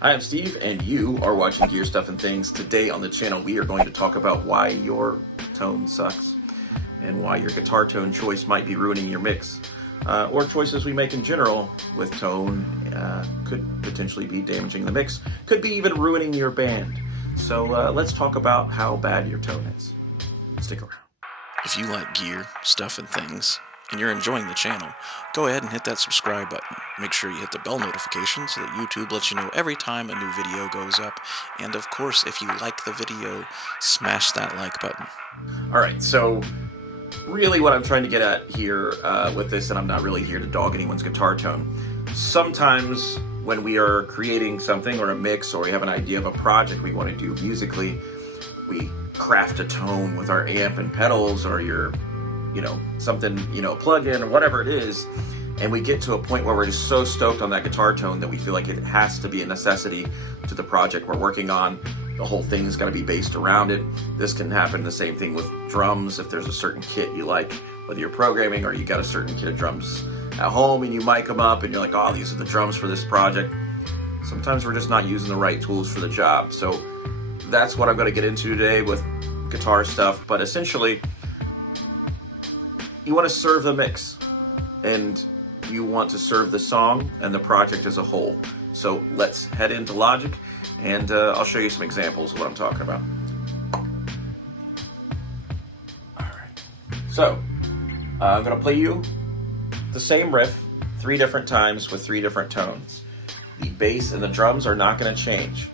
Hi, I'm Steve, and you are watching Gear Stuff and Things. Today on the channel, we are going to talk about why your tone sucks and why your guitar tone choice might be ruining your mix, or choices we make in general with tone could potentially be damaging the mix, could be even ruining your band. So let's talk about how bad your tone is. Stick around. If you like gear, stuff, and things, and you're enjoying the channel, go ahead and hit that subscribe button. Make sure you hit the bell notification so that YouTube lets you know every time a new video goes up. And of course, if you like the video, smash that like button. Alright, so really what I'm trying to get at here with this, and I'm not really here to dog anyone's guitar tone, sometimes when we are creating something or a mix, or we have an idea of a project we want to do musically, we craft a tone with our amp and pedals, or your something, plug-in or whatever it is, and we get to a point where we're just so stoked on that guitar tone that we feel like it has to be a necessity to the project we're working on. The whole thing is going to be based around it. This can happen the same thing with drums. If there's a certain kit you like, whether you're programming or you got a certain kit of drums at home and you mic them up and you're like, oh, these are the drums for this project. Sometimes we're just not using the right tools for the job. So that's what I'm going to get into today with guitar stuff. But essentially, you want to serve the mix, and you want to serve the song and the project as a whole. So let's head into Logic, and I'll show you some examples of what I'm talking about. Alright, so I'm going to play you the same riff 3 different times with 3 different tones. The bass and the drums are not going to change.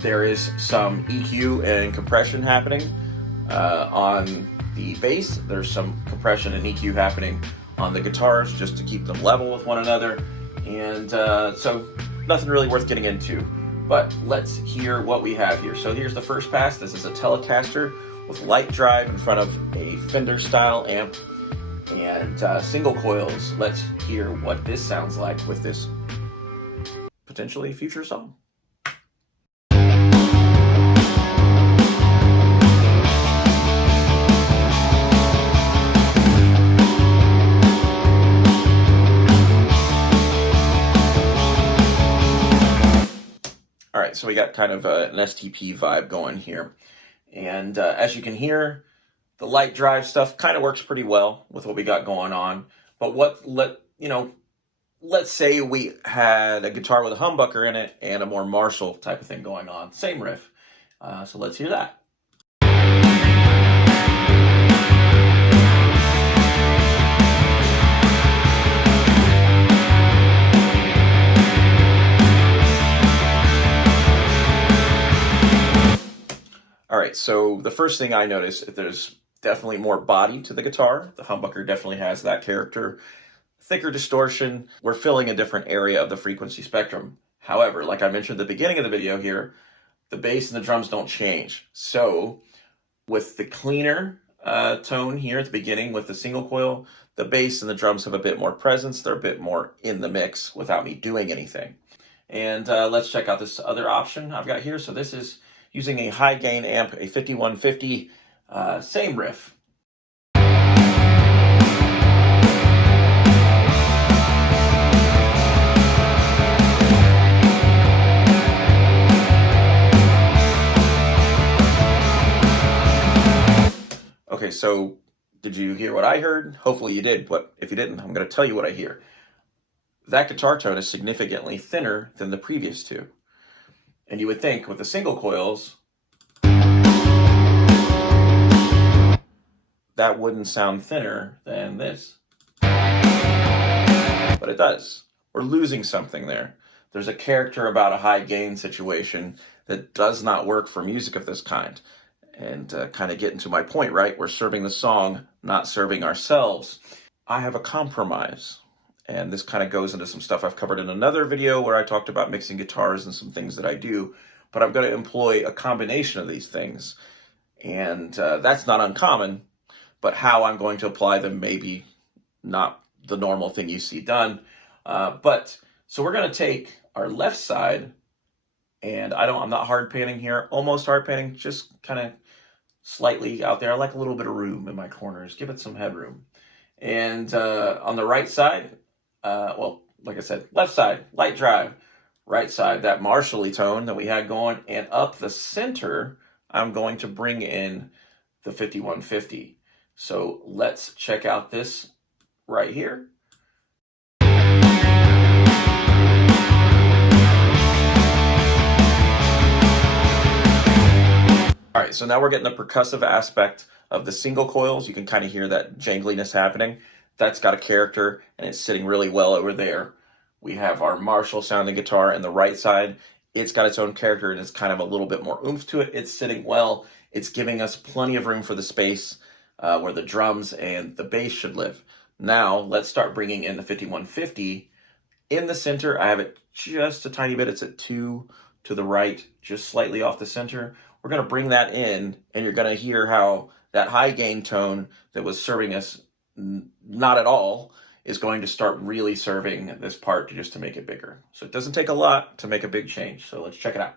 There is some EQ and compression happening on the bass. There's some compression and EQ happening on the guitars just to keep them level with one another, and so nothing really worth getting into. But let's hear what we have here. So here's the first pass. This is a Telecaster with light drive in front of a Fender style amp and single coils. Let's hear what this sounds like with this potentially future song. Alright, so we got kind of an STP vibe going here. And as you can hear, the light drive stuff kind of works pretty well with what we got going on. But let's say we had a guitar with a humbucker in it and a more Marshall type of thing going on. Same riff. So let's hear that. All right, so the first thing I notice, there's definitely more body to the guitar. The humbucker definitely has that character. Thicker distortion. We're filling a different area of the frequency spectrum. However, like I mentioned at the beginning of the video here, the bass and the drums don't change. So with the cleaner tone here at the beginning with the single coil, the bass and the drums have a bit more presence. They're a bit more in the mix without me doing anything. And let's check out this other option I've got here. So this is using a high gain amp, a 5150, same riff. Okay, so did you hear what I heard? Hopefully you did, but if you didn't, I'm going to tell you what I hear. That guitar tone is significantly thinner than the previous two. And you would think with the single coils, that wouldn't sound thinner than this. But it does. We're losing something there. There's a character about a high gain situation that does not work for music of this kind. And kind of getting to my point, right? We're serving the song, not serving ourselves. I have a compromise. And this kind of goes into some stuff I've covered in another video where I talked about mixing guitars and some things that I do. But I'm going to employ a combination of these things. And that's not uncommon. But how I'm going to apply them maybe not the normal thing you see done. So we're going to take our left side, and I'm not hard panning here, almost hard panning, just kind of slightly out there. I like a little bit of room in my corners. Give it some headroom. And on the right side, like I said, left side, light drive, right side, that Marshall-y tone that we had going, and up the center, I'm going to bring in the 5150. So let's check out this right here. All right, so now we're getting the percussive aspect of the single coils. You can kind of hear that jangliness happening. That's got a character, and it's sitting really well over there. We have our Marshall sounding guitar in the right side. It's got its own character, and it's kind of a little bit more oomph to it. It's sitting well. It's giving us plenty of room for the space where the drums and the bass should live. Now, let's start bringing in the 5150. In the center, I have it just a tiny bit. It's at 2 to the right, just slightly off the center. We're going to bring that in, and you're going to hear how that high gain tone that was serving us not at all is going to start really serving this part just to make it bigger. So it doesn't take a lot to make a big change. So let's check it out.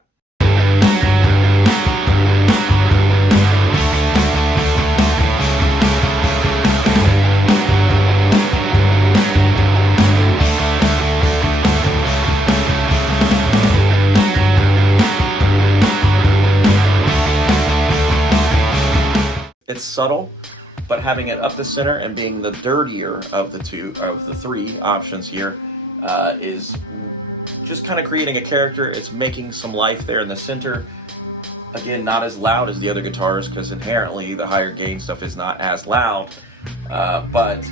It's subtle, but having it up the center and being the dirtier of the three options here is just kind of creating a character. It's making some life there in the center. Again, not as loud as the other guitars because inherently the higher gain stuff is not as loud. But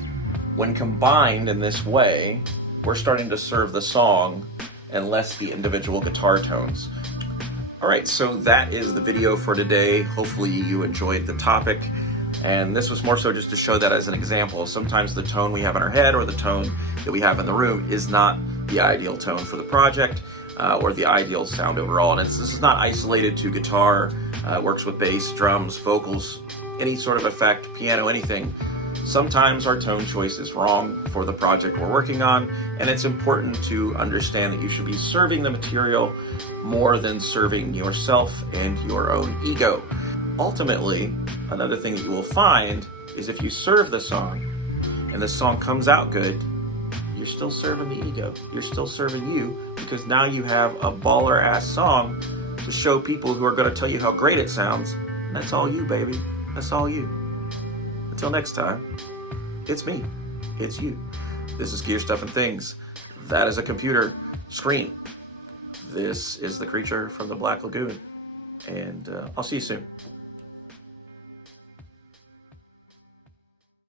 when combined in this way, we're starting to serve the song and less the individual guitar tones. All right, so that is the video for today. Hopefully you enjoyed the topic. And this was more so just to show that as an example. Sometimes the tone we have in our head or the tone that we have in the room is not the ideal tone for the project or the ideal sound overall. And this is not isolated to guitar. It works with bass, drums, vocals, any sort of effect, piano, anything. Sometimes our tone choice is wrong for the project we're working on, and it's important to understand that you should be serving the material more than serving yourself and your own ego. Ultimately, another thing that you will find is if you serve the song and the song comes out good, you're still serving the ego. You're still serving you because now you have a baller ass song to show people who are going to tell you how great it sounds. And that's all you, baby. That's all you. Until next time, it's me. It's you. This is Gear Stuff and Things. That is a computer screen. This is the creature from the Black Lagoon. And I'll see you soon.